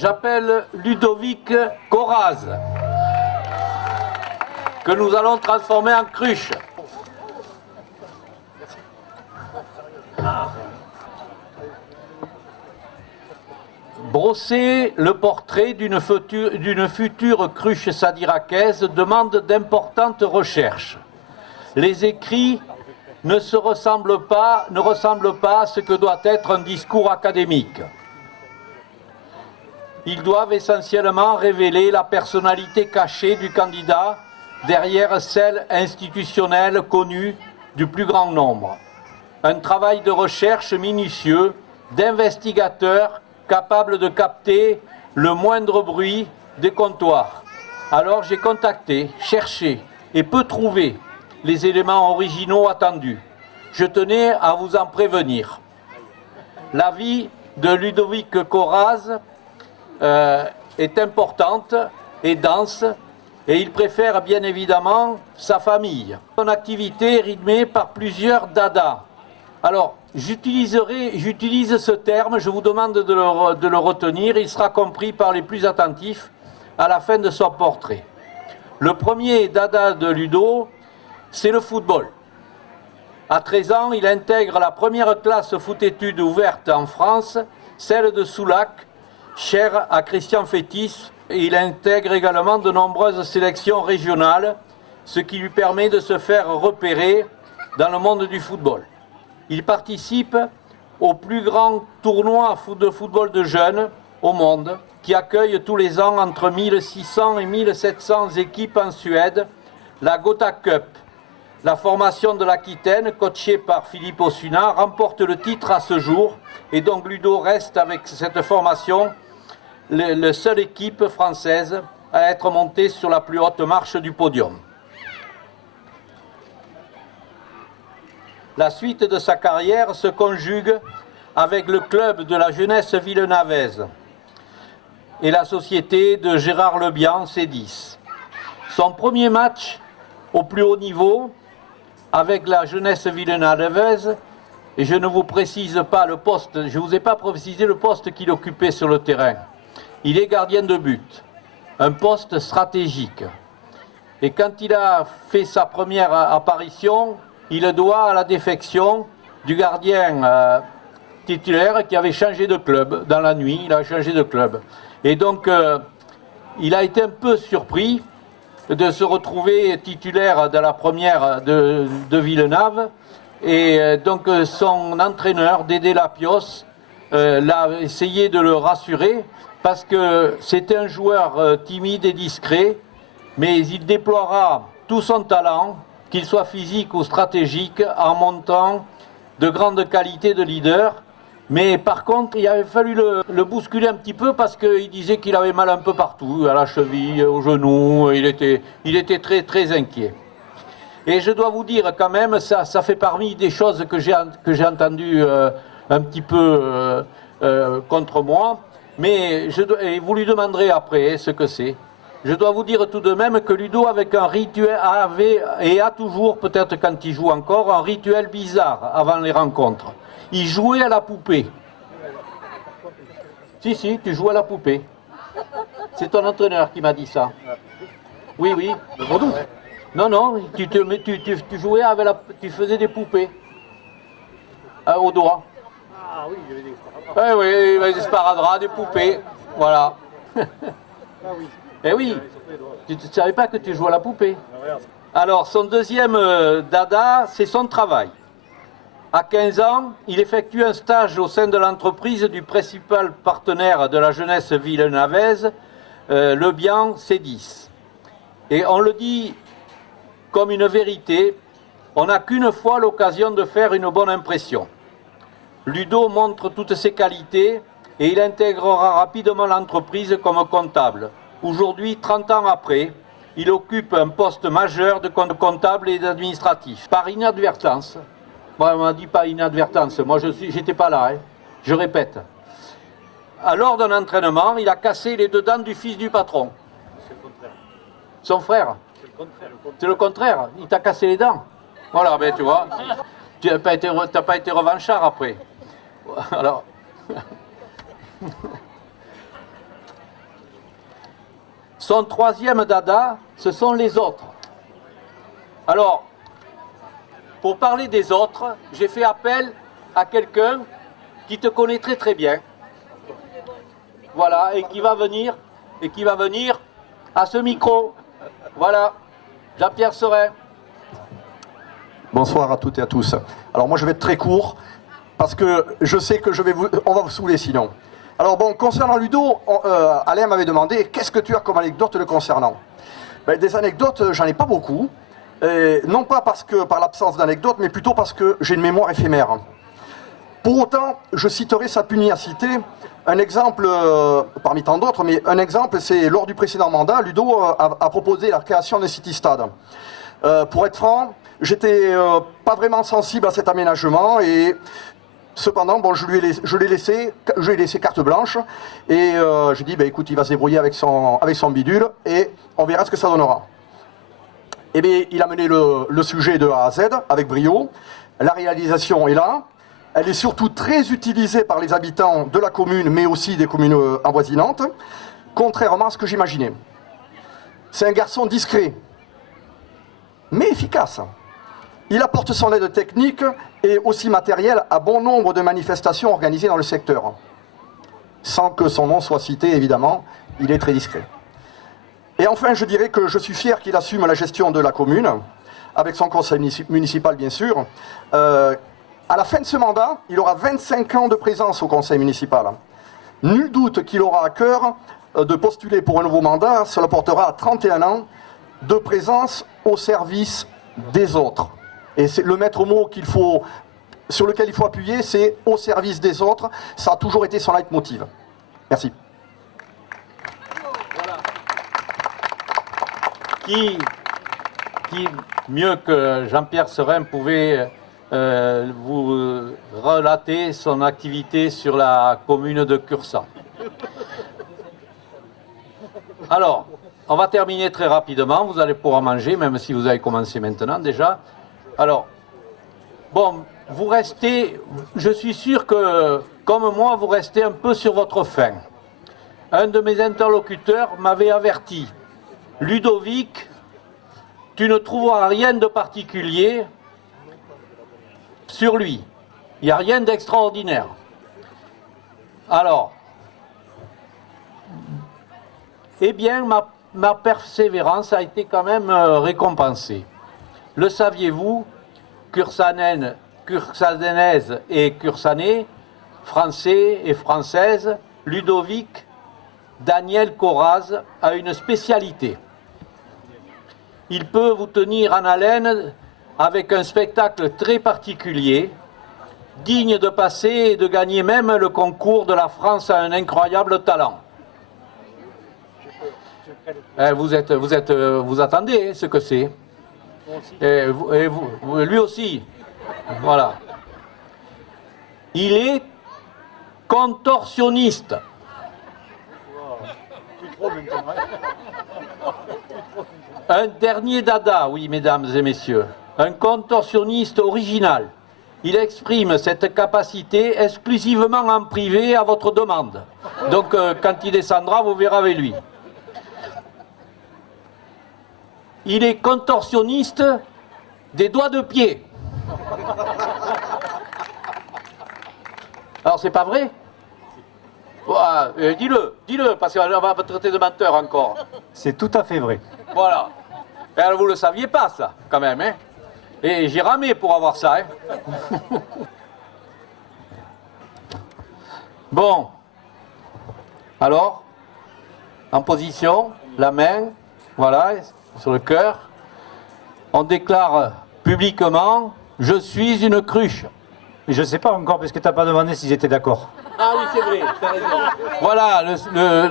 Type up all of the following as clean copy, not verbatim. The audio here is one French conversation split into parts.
J'appelle Ludovic Coraz, que nous allons transformer en cruche. Brosser le portrait d'une future cruche sadiracaise demande d'importantes recherches. Les écrits ne ressemblent pas à ce que doit être un discours académique. Ils doivent essentiellement révéler la personnalité cachée du candidat derrière celle institutionnelle connue du plus grand nombre. Un travail de recherche minutieux, d'investigateur capable de capter le moindre bruit des comptoirs. Alors j'ai contacté, cherché et peu trouvé les éléments originaux attendus. Je tenais à vous en prévenir. La vie de Ludovic Coraz est importante et dense, et il préfère bien évidemment sa famille. Son activité est rythmée par plusieurs dadas. Alors, j'utilise ce terme, je vous demande de le retenir, il sera compris par les plus attentifs à la fin de son portrait. Le premier dada de Ludo, c'est le football. À 13 ans, il intègre la première classe foot-études ouverte en France, celle de Soulac, chère à Christian Fétis, et il intègre également de nombreuses sélections régionales, ce qui lui permet de se faire repérer dans le monde du football. Il participe au plus grand tournoi de football de jeunes au monde, qui accueille tous les ans entre 1600 et 1700 équipes en Suède, la Gotha Cup. La formation de l'Aquitaine, coachée par Philippe Ossuna, remporte le titre à ce jour, et donc Ludo reste avec cette formation la seule équipe française à être montée sur la plus haute marche du podium. La suite de sa carrière se conjugue avec le club de la jeunesse villenavaise et la société de Gérard Lebihan, C10. Son premier match au plus haut niveau avec la jeunesse villenavaise, et je ne vous précise pas le poste, je ne vous ai pas précisé le poste qu'il occupait sur le terrain. Il est gardien de but, un poste stratégique. Et quand il a fait sa première apparition, il le doit à la défection du gardien titulaire qui avait changé de club. Dans la nuit, il a changé de club. Et donc, il a été un peu surpris de se retrouver titulaire de la première de Villeneuve. Et donc, son entraîneur, Dédé Lapios, l'a essayé de le rassurer parce que c'était un joueur timide et discret, mais il déploiera tout son talent, qu'il soit physique ou stratégique, en montant de grandes qualités de leader. Mais par contre, il avait fallu le bousculer un petit peu parce qu'il disait qu'il avait mal un peu partout, à la cheville, au genou, il était très, très inquiet. Et je dois vous dire quand même, ça fait parmi des choses que j'ai entendues un petit peu contre moi, mais vous lui demanderez après ce que c'est. Je dois vous dire tout de même que Ludo, avec un rituel, avait et a toujours, peut-être quand il joue encore, un rituel bizarre avant les rencontres. Il jouait à la poupée. Si, tu joues à la poupée. C'est ton entraîneur qui m'a dit ça. Oui, oui. Non, tu jouais avec tu faisais des poupées. Au doigt. Ah oui, il y avait des sparadraps. Oui, des sparadraps, des poupées. Voilà. Ah oui. Eh oui, tu ne savais pas que tu jouais à la poupée. Alors, son deuxième dada, c'est son travail. À 15 ans, il effectue un stage au sein de l'entreprise du principal partenaire de la jeunesse villenavaise, Lebihan C10. Et on le dit comme une vérité, on n'a qu'une fois l'occasion de faire une bonne impression. Ludo montre toutes ses qualités et il intégrera rapidement l'entreprise comme comptable. Aujourd'hui, 30 ans après, il occupe un poste majeur de comptable et d'administratif. Par inadvertance, moi on m'a dit pas inadvertance, moi j'étais pas là, hein. Je répète. Lors d'un entraînement, il a cassé les deux dents du fils du patron. C'est le contraire. Son frère. C'est le contraire. C'est le contraire, il t'a cassé les dents. Voilà, ben tu vois, tu n'as pas été revanchard après. Alors... Son troisième dada, ce sont les autres. Alors, pour parler des autres, j'ai fait appel à quelqu'un qui te connaît très très bien. Voilà, et qui va venir à ce micro. Voilà, Jean-Pierre Serin. Bonsoir à toutes et à tous. Alors moi je vais être très court parce que je sais que on va vous saouler sinon. Alors bon, concernant Ludo, Alain m'avait demandé qu'est-ce que tu as comme anecdote le concernant. Des anecdotes, j'en ai pas beaucoup. Non pas par l'absence d'anecdotes, mais plutôt parce que j'ai une mémoire éphémère. Pour autant, je citerai sa pugnacité. Un exemple, parmi tant d'autres, mais un exemple, c'est lors du précédent mandat, Ludo a proposé la création d'un city-stade. Pour être franc, j'étais pas vraiment sensible à cet aménagement et cependant, bon, je lui ai laissé carte blanche et j'ai dit, écoute, il va se débrouiller avec son bidule et on verra ce que ça donnera. Eh bien, il a mené le sujet de A à Z avec brio. La réalisation est là. Elle est surtout très utilisée par les habitants de la commune, mais aussi des communes avoisinantes, contrairement à ce que j'imaginais. C'est un garçon discret, mais efficace. Il apporte son aide technique et aussi matérielle à bon nombre de manifestations organisées dans le secteur. Sans que son nom soit cité, évidemment, il est très discret. Et enfin, je dirais que je suis fier qu'il assume la gestion de la commune, avec son conseil municipal, bien sûr. À la fin de ce mandat, il aura 25 ans de présence au conseil municipal. Nul doute qu'il aura à cœur de postuler pour un nouveau mandat. Cela portera à 31 ans de présence au service des autres. Et c'est le maître mot sur lequel il faut appuyer, c'est au service des autres. Ça a toujours été son leitmotiv. Merci. Voilà. Qui mieux que Jean-Pierre Serin pouvait vous relater son activité sur la commune de Cursan. Alors, on va terminer très rapidement. Vous allez pouvoir manger, même si vous avez commencé maintenant déjà. Alors, bon, vous restez, je suis sûr que, comme moi, vous restez un peu sur votre faim. Un de mes interlocuteurs m'avait averti. Ludovic, tu ne trouveras rien de particulier sur lui. Il n'y a rien d'extraordinaire. Alors, eh bien, ma persévérance a été quand même récompensée. Le saviez-vous, Cursanaises et Cursanais, Français et Françaises, Ludovic Daniel Coraz a une spécialité. Il peut vous tenir en haleine avec un spectacle très particulier, digne de passer et de gagner même le concours de la France à un incroyable talent. Vous attendez ce que c'est. Et lui aussi. Voilà. Il est contorsionniste. Un dernier dada, oui, mesdames et messieurs. Un contorsionniste original. Il exprime cette capacité exclusivement en privé à votre demande. Donc, quand il descendra, vous verrez avec lui. Il est contorsionniste des doigts de pied. Alors, c'est pas vrai? Dis-le, parce qu'on va te traiter de menteur encore. C'est tout à fait vrai. Voilà. Et alors, vous ne le saviez pas, ça, quand même, hein? Et j'ai ramé pour avoir ça, hein? Bon. Alors, en position, la main, voilà, sur le cœur. On déclare publiquement, je suis une cruche. Mais je ne sais pas encore, parce que tu n'as pas demandé s'ils étaient d'accord. Ah oui, c'est vrai, t'as raison. Voilà,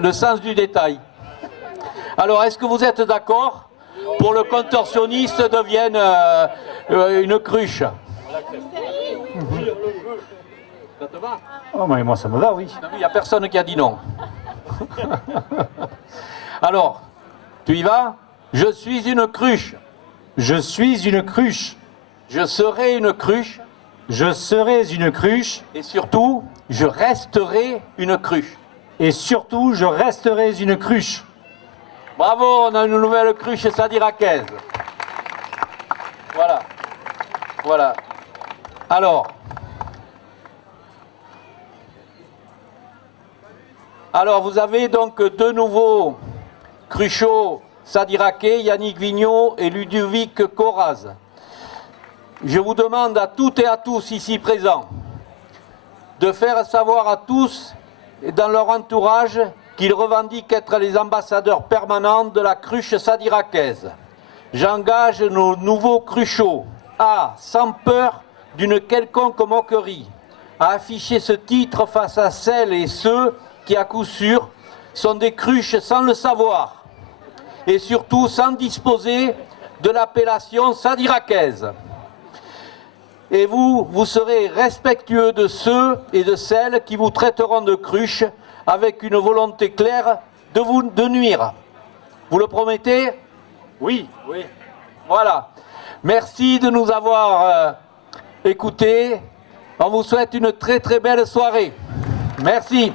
le sens du détail. Alors, est-ce que vous êtes d'accord pour le contorsionniste devienne une cruche? Ça te va? Oh, mais moi, ça me va, oui. Il n'y a personne qui a dit non. Alors, tu y vas? Je suis une cruche. Je suis une cruche. Je serai une cruche. Je serai une cruche. Et surtout, je resterai une cruche. Et surtout, je resterai une cruche. Bravo, on a une nouvelle cruche sadiracaise. Voilà. Voilà. Alors, vous avez donc deux nouveaux cruchots sadiraquais, Yannick Vigneault et Ludovic Coraz. Je vous demande à toutes et à tous ici présents de faire savoir à tous et dans leur entourage qu'ils revendiquent être les ambassadeurs permanents de la cruche sadiracaise. J'engage nos nouveaux cruchots à, sans peur d'une quelconque moquerie, à afficher ce titre face à celles et ceux qui, à coup sûr, sont des cruches sans le savoir et surtout sans disposer de l'appellation sadiracaise. Et vous serez respectueux de ceux et de celles qui vous traiteront de cruche avec une volonté claire de nuire. Vous le promettez? Oui. Oui. Voilà. Merci de nous avoir écoutés. On vous souhaite une très très belle soirée. Merci.